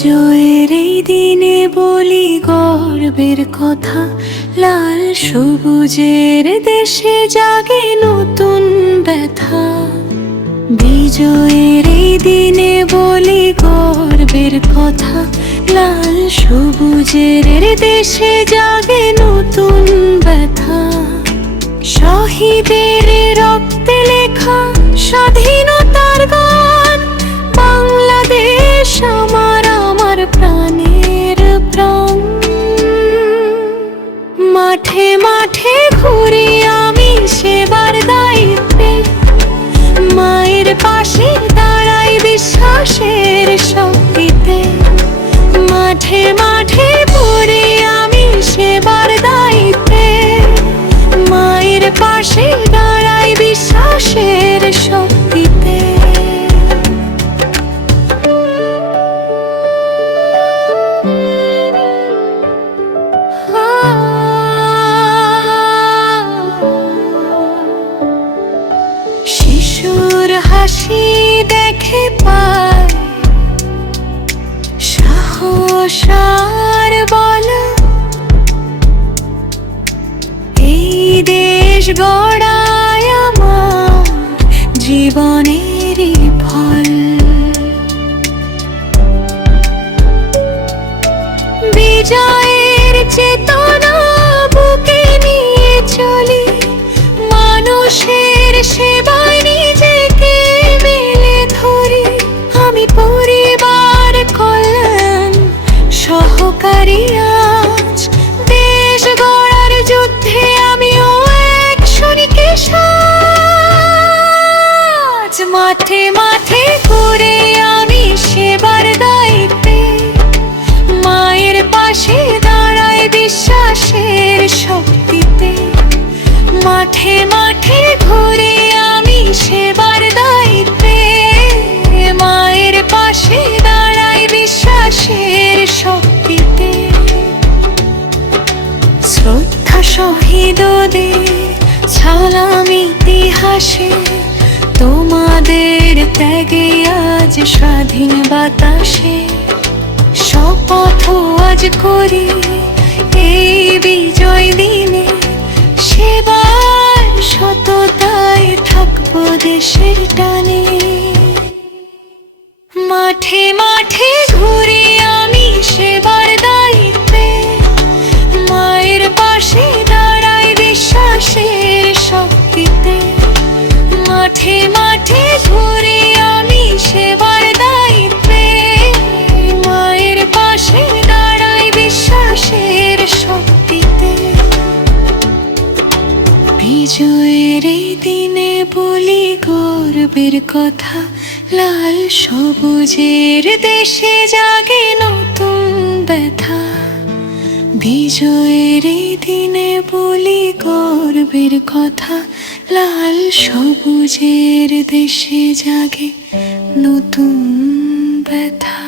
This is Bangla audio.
বিজয়ের এই দিনে বলি গর্বের কথা, লাল সবুজের দেশে জাগে নতুন ব্যথা। বিজয়ের এই দিনে বলি গর্বের কথা, লাল সবুজের দেশে জাগে নতুন ব্যথা। শহীদের রক্তে লেখা স্বাধীনতার গান, বাংলাদেশ আমার আমার প্রাণের প্রাণ। মাঠে মাঠে ঘুরি আমি সেবার দায়িত্বে, মায়ের পাশে দাঁড়াই বিশ্বাসের শক্তিতে। মাঠে মাঠে ঘুরি আমি সেবার দায়িত্বে, মায়ের পাশে দাঁড়াই বিশ্বাসের শক্তিতে। শিশুর হাসি দেখে পায় সাহস আর বল, এই দেশ গড়ায় আমার জীবনেরই ফল। বিজয়ের চেতনা বুকে নিয়ে চলি, মানুষের সেবায় নিজেকে মেলে ধরি। আমি পরিবার কল্যাণ সহকারী, আজ দেশ গড়ার যুদ্ধে আমিও এক সৈনিকের সাজ। মাঠে মাঠে ঘুরে আমি সেবার দায়িত্বে, মায়ের পাশে দাঁড়ায় বিশ্বাসের শক্তিতে। মাঠে মাঠে ঘুরে আমি সেবার দায়িত্বে, মায়ের পাশে দাঁড়ায় বিশ্বাসের শক্তিতে। শ্রদ্ধা শহীদদের সালাম ইতিহাসে, তোমাদের ত্যাগে আজ স্বাধীন বাতাসে। শপথ আজ করি এই বিজয় দিনে, সেবার সততায় থাকবো দেশের টানে। মাঠে মাঠে ঘুরি আমি সেবার দায়িত্বে, মায়ের পাশে দাঁড়াই বিশ্বাসের শক্তিতে। মাঠে মাঠে ঘুরি আমি সেবার দায়িত্বে, মায়ের পাশে দাঁড়াই বিশ্বাসের শক্তিতে। বিজয়ের এই দিনে বলি গর্বের কথা, লাল সবুজের দেশে জাগে নতুন ব্যথা। বিজয়ের এই দিনে বলি গর্বের কথা, লাল সবুজের দেশে জাগে নতুন ব্যথা।